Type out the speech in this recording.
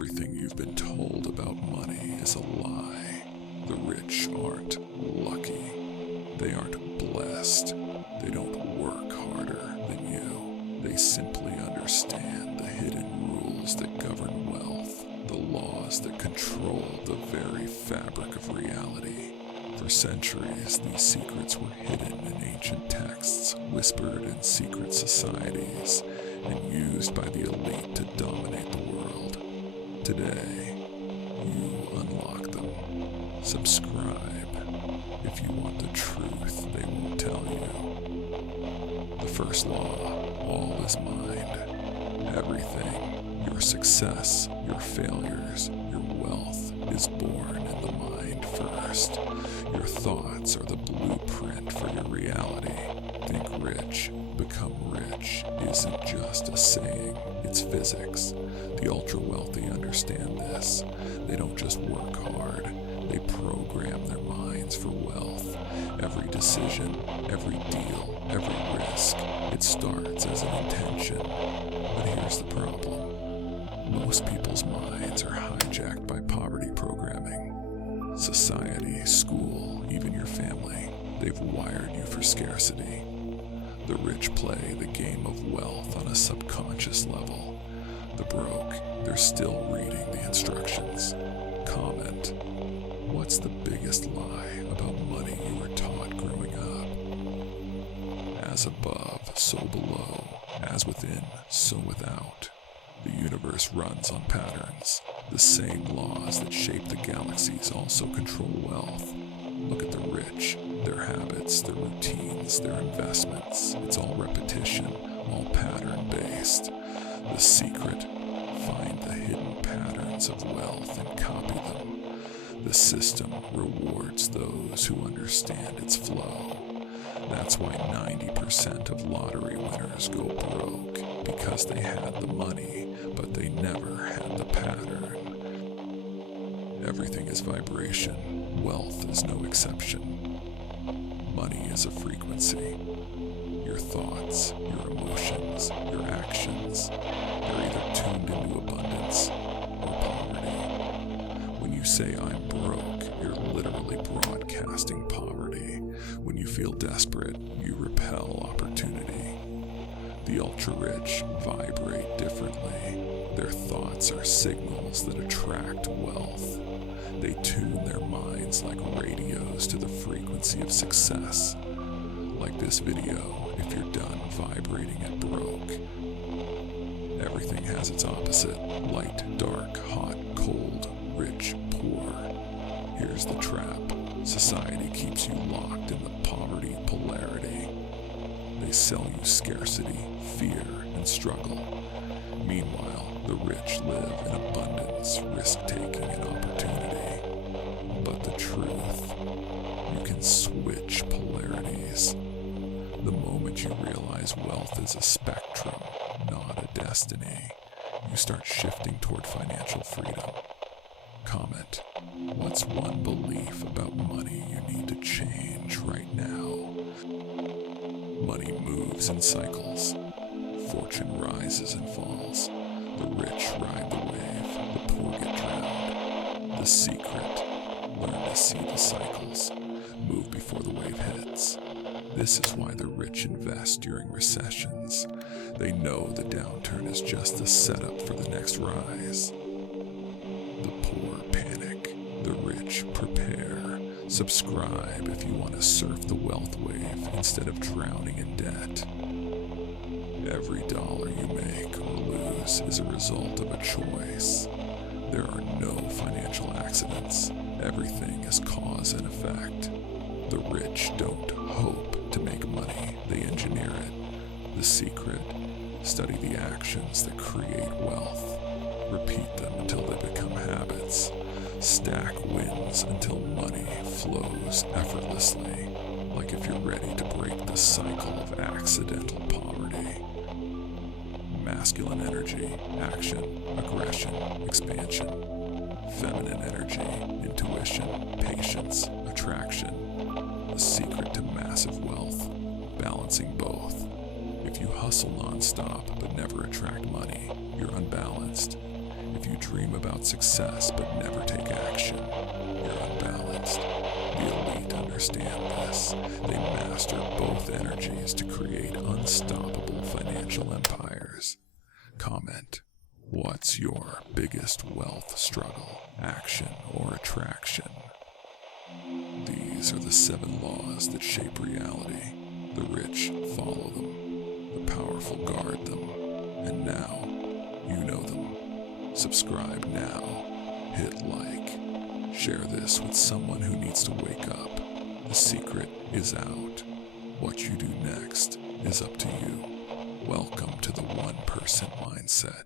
Everything you've been told about money is a lie. The rich aren't lucky. They aren't blessed. They don't work harder than you. They simply understand the hidden rules that govern wealth, the laws that control the very fabric of reality. For centuries, these secrets were hidden in ancient texts, whispered in secret societies, and used by the elite to dominate the world. Today, you unlock them. Subscribe if you want the truth they won't tell you. The first law, all is mind. Everything, your success, your failures, your wealth, is born in the mind first. Your thoughts are the blueprint for your reality. Think rich, become rich isn't just a saying, it's physics. The ultra-wealthy understand this. They don't just work hard, they program their minds for wealth. Every decision, every deal, every risk, it starts as an intention. But here's the problem. Most people's minds are hijacked by poverty programming. Society, school, even your family, they've wired you for scarcity. The rich play the game of wealth on a subconscious level. The broke, they're still reading the instructions. Comment. What's the biggest lie about money you were taught growing up? As above, so below. As within, so without. The universe runs on patterns. The same laws that shape the galaxies also control wealth. Look at the rich, their habits, their routines, their investments. It's all repetition, all pattern-based. The secret, find the hidden patterns of wealth and copy them. The system rewards those who understand its flow. That's why 90% of lottery winners go broke, because they had the money, but they never had the pattern. Everything is vibration. Wealth is no exception. Money is a frequency. Your thoughts, your emotions, your actions, they're either tuned into abundance or poverty. When you say I'm broke, you're literally broadcasting poverty. When you feel desperate, you repel opportunity. The ultra-rich vibrate differently. Their thoughts are signals that attract wealth. They tune their minds like radios to the frequency of success. Like this video, if you're done vibrating at broke. Everything has its opposite. Light, dark, hot, cold, rich, poor. Here's the trap. Society keeps you locked in the poverty polarity. They sell you scarcity, fear, and struggle. Meanwhile, the rich live in abundance, risk-taking, and opportunity. But the truth, you can switch polarities. The moment you realize wealth is a spectrum, not a destiny, you start shifting toward financial freedom. Comment. What's one belief about money you need to change right now? Money moves in cycles. Fortune rises and falls. The rich ride the wave. The poor get drowned. The secret. Learn to see the cycles. Move before the wave hits. This is why the rich invest during recessions. They know the downturn is just the setup for the next rise. The poor panic. The rich prepare. Subscribe if you want to surf the wealth wave instead of drowning in debt. Every dollar you make or lose is a result of a choice. There are no financial accidents. Everything is cause and effect. The rich don't hope to make money, they engineer it. The secret, study the actions that create wealth. Repeat them until they become habits. Stack wins until money flows effortlessly, like if you're ready to break the cycle of accidental poverty. Masculine energy, action, aggression, expansion. Feminine energy, intuition, patience, attraction. The secret to massive wealth, balancing both. If you hustle nonstop but never attract money, you're unbalanced. If you dream about success but never take action, you're unbalanced. The elite understand this. They master both energies to create unstoppable financial empires. Comment: what's your biggest wealth struggle, action, or attraction? These are the 7 laws that shape reality. The rich follow them. The powerful guard them. And now, you know them. Subscribe now. Hit like. Share this with someone who needs to wake up. The secret is out. What you do next is up to you. Welcome to the one-person mindset.